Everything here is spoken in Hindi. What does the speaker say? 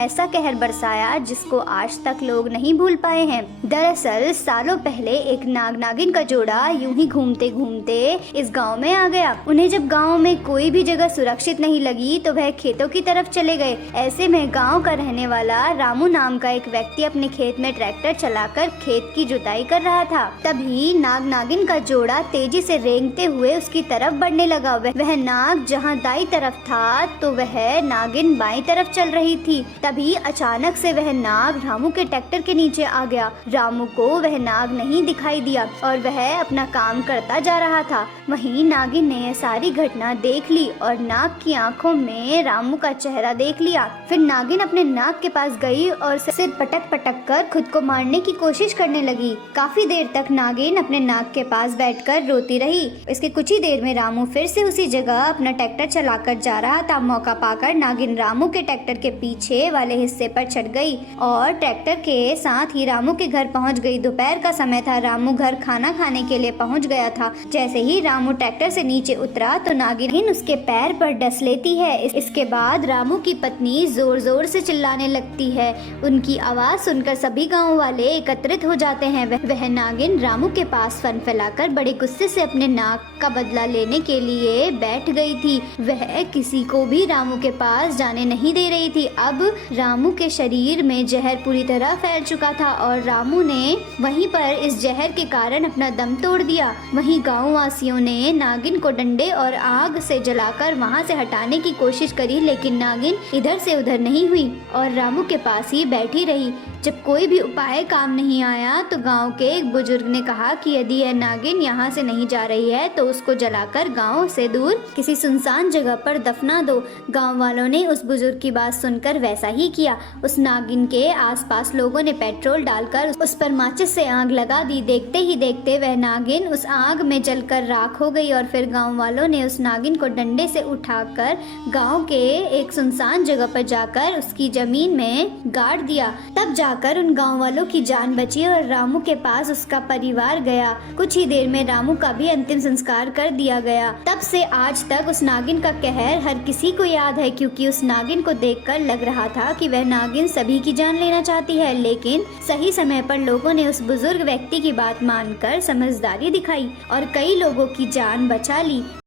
ऐसा कहर बरसाया जिसको आज तक लोग नहीं भूल पाए हैं। दरअसल सालों पहले एक नाग नागिन का जोड़ा यूं ही घूमते घूमते इस गांव में आ गया। उन्हें जब गांव में कोई भी जगह सुरक्षित नहीं लगी तो वह खेतों की तरफ चले गए। ऐसे में गांव का रहने वाला रामू नाम का एक व्यक्ति अपने खेत में ट्रैक्टर चलाकर खेत की जुताई कर रहा था। तभी नाग नागिन का जोड़ा तेजी से रेंगते हुए उसकी तरफ बढ़ने लगा। वह नाग जहाँ दाई तरफ था तो वह नागिन बाई तरफ चल रही थी। तभी अचानक से वह नाग रामू के ट्रैक्टर के नीचे आ गया। रामू को वह नाग नहीं दिखाई दिया और वह अपना काम करता जा रहा था। वहीं नागिन ने सारी घटना देख ली और नाग की आंखों में रामू का चेहरा देख लिया। फिर नागिन अपने नाग के पास गई और सिर पटक पटक कर खुद को मारने की कोशिश करने लगी। काफी देर तक नागिन अपने नाग के पास बैठकर रोती रही। इसके कुछ ही देर में रामू फिर से उसी जगह अपना ट्रैक्टर चलाकर जा रहा था। मौका पाकर नागिन रामू के ट्रैक्टर के पीछे वाले हिस्से पर चढ़ गई और ट्रैक्टर के साथ ही रामू के घर पहुंच गई। दोपहर का समय था। रामू घर खाना खाने के लिए पहुंच गया था। जैसे ही रामू ट्रैक्टर से नीचे उतरा तो नागिन उसके पैर पर डस लेती है। इसके बाद रामू की पत्नी जोर जोर से चिल्लाने लगती है। उनकी आवाज सुनकर सभी गाँव वाले एकत्रित हो जाते हैं। वह नागिन रामू के पास फन फैलाकर बड़े गुस्से से अपने नाग का बदला लेने के लिए बैठ गई थी। वह किसी को भी रामू के पास जाने नहीं दे रही थी। अब रामू के शरीर में जहर पूरी तरह फैल चुका था और रामू ने वहीं पर इस जहर के कारण अपना दम तोड़ दिया। वहीं गाँव वासियों ने नागिन को डंडे और आग से जलाकर वहां से हटाने की कोशिश करी, लेकिन नागिन इधर से उधर नहीं हुई और रामू के पास ही बैठी रही। जब कोई भी उपाय काम नहीं आया तो गांव के एक बुजुर्ग ने कहा कि यदि यह नागिन यहाँ से नहीं जा रही है तो उसको जलाकर गांव से दूर किसी सुनसान जगह पर दफना दो। गांव वालों ने उस बुजुर्ग की बात सुनकर वैसा ही किया। उस नागिन के आसपास लोगों ने पेट्रोल डालकर उस पर माचिस से आग लगा दी। देखते ही देखते वह नागिन उस आग में जलकर राख हो गई और फिर गांव वालों ने उस नागिन को डंडे से उठाकर गांव के एक सुनसान जगह पर जाकर उसकी जमीन में गाड़ दिया। तब जाकर उन गांव वालों की जान बची और रामू के पास उसका परिवार गया। कुछ ही देर में रामू का भी अंतिम संस्कार कर दिया गया। तब से आज तक उस नागिन का कहर हर किसी को याद है, क्योंकि उस नागिन को देखकर लग रहा था कि वह नागिन सभी की जान लेना चाहती है। लेकिन सही समय पर लोगों ने उस बुजुर्ग व्यक्ति की बात मानकर समझदारी दिखाई और कई लोगों की जान बचा ली।